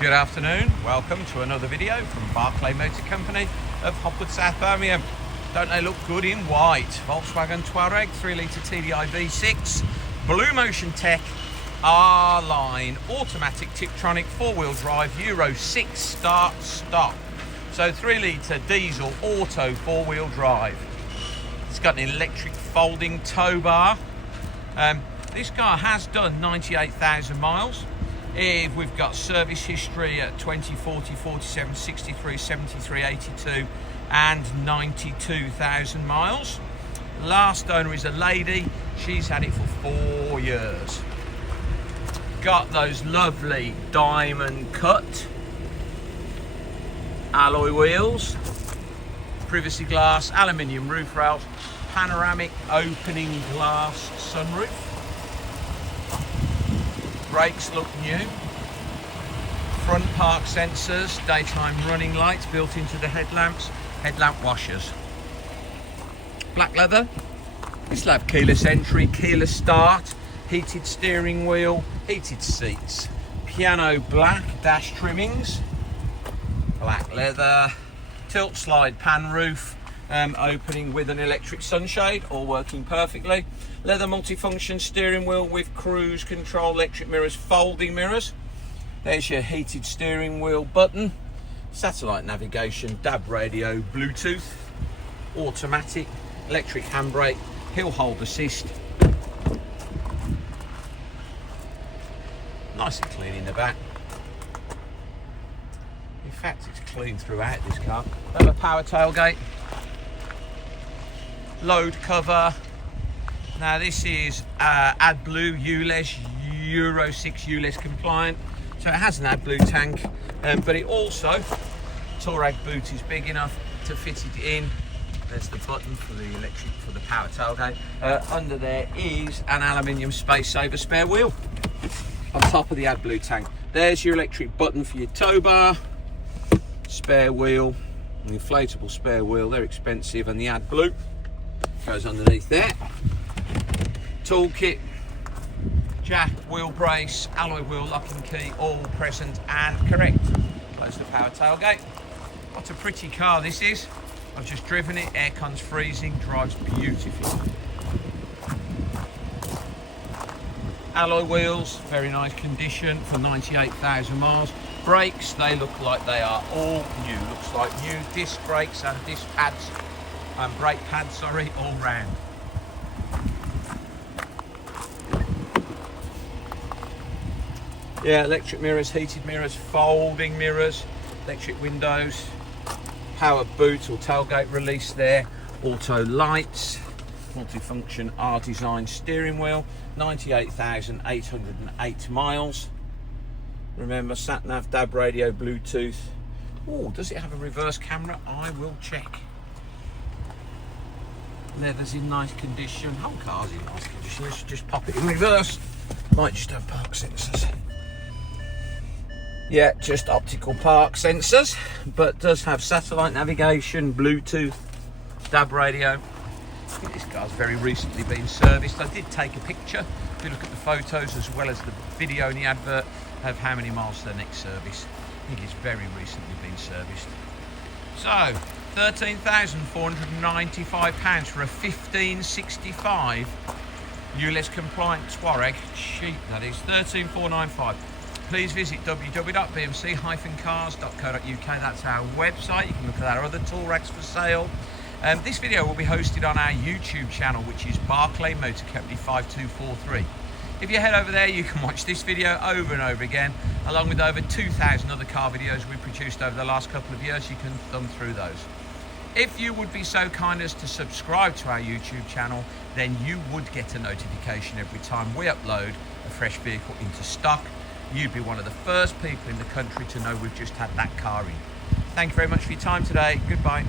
Good afternoon, welcome to another video from Barclay Motor Company of Hopwood, South Birmingham. Don't they look good in white? Volkswagen Touareg 3-litre TDI V6, BlueMotion Tech, R-Line, automatic Tiptronic 4-wheel drive, Euro 6 start-stop. So 3-litre diesel auto 4-wheel drive. It's got an electric folding tow bar. This car has done 98,000 miles. If we've got service history at 20, 40, 47, 63, 73, 82 and 92,000 miles. Last owner is a lady. She's had it for 4 years. Got those lovely diamond cut alloy wheels, privacy glass, aluminium roof rails, panoramic opening glass sunroof. Brakes look new. Front park sensors, daytime running lights built into the headlamps, headlamp washers. Black leather. This will have keyless entry, keyless start, heated steering wheel, heated seats, piano black dash trimmings, black leather, tilt slide pan roof, opening with an electric sunshade, all working perfectly. Leather multifunction steering wheel with cruise control, electric mirrors, folding mirrors. There's your heated steering wheel button, satellite navigation, DAB radio, Bluetooth, automatic, electric handbrake, hill hold assist. Nice and clean in the back. In fact, it's clean throughout this car. Have a power tailgate. Load cover. Now this is AdBlue ULEZ, Euro 6 ULEZ compliant, so it has an AdBlue tank, but it also, Touareg boot is big enough to fit it in. There's the button for the electric, for the power tailgate. Under there is an aluminium space saver spare wheel on top of the AdBlue tank. There's your electric button for your tow bar, spare wheel, an inflatable spare wheel. They're expensive, and the AdBlue goes underneath there. Toolkit, jack, wheel brace, alloy wheel, lock and key, all present and correct. Close the power tailgate. What a pretty car this is. I've just driven it, aircon's freezing, drives beautifully. Alloy wheels, very nice condition for 98,000 miles. Brakes, they look like they are all new. Looks like new disc brakes and disc pads, and brake pads, sorry, all round. Yeah, electric mirrors, heated mirrors, folding mirrors, electric windows, power boot or tailgate release there, auto lights, multifunction R-design steering wheel, 98,808 miles. Remember, sat nav, DAB radio, Bluetooth. Oh, does it have a reverse camera? I will check. Leather's in nice condition. Whole car's in nice condition. Let's just pop it in reverse. Might just have park sensors. Yeah, just optical park sensors, but does have satellite navigation, Bluetooth, DAB radio. I think this car's very recently been serviced. I did take a picture, if you look at the photos as well as the video in the advert, of how many miles to the next service. I think it's very recently been serviced. So, £13,495 for a 1565 ULEZ compliant Touareg. Cheap, that is, 13,495. Please visit www.bmc-cars.co.uk. That's our website. You can look at our other Touaregs for sale. This video will be hosted on our YouTube channel, which is Barclay Motor Company 5243. If you head over there, you can watch this video over and over again, along with over 2,000 other car videos we produced over the last couple of years. You can thumb through those. If you would be so kind as to subscribe to our YouTube channel, then you would get a notification every time we upload a fresh vehicle into stock. You'd be one of the first people in the country to know we've just had that car in. Thank you very much for your time today. Goodbye.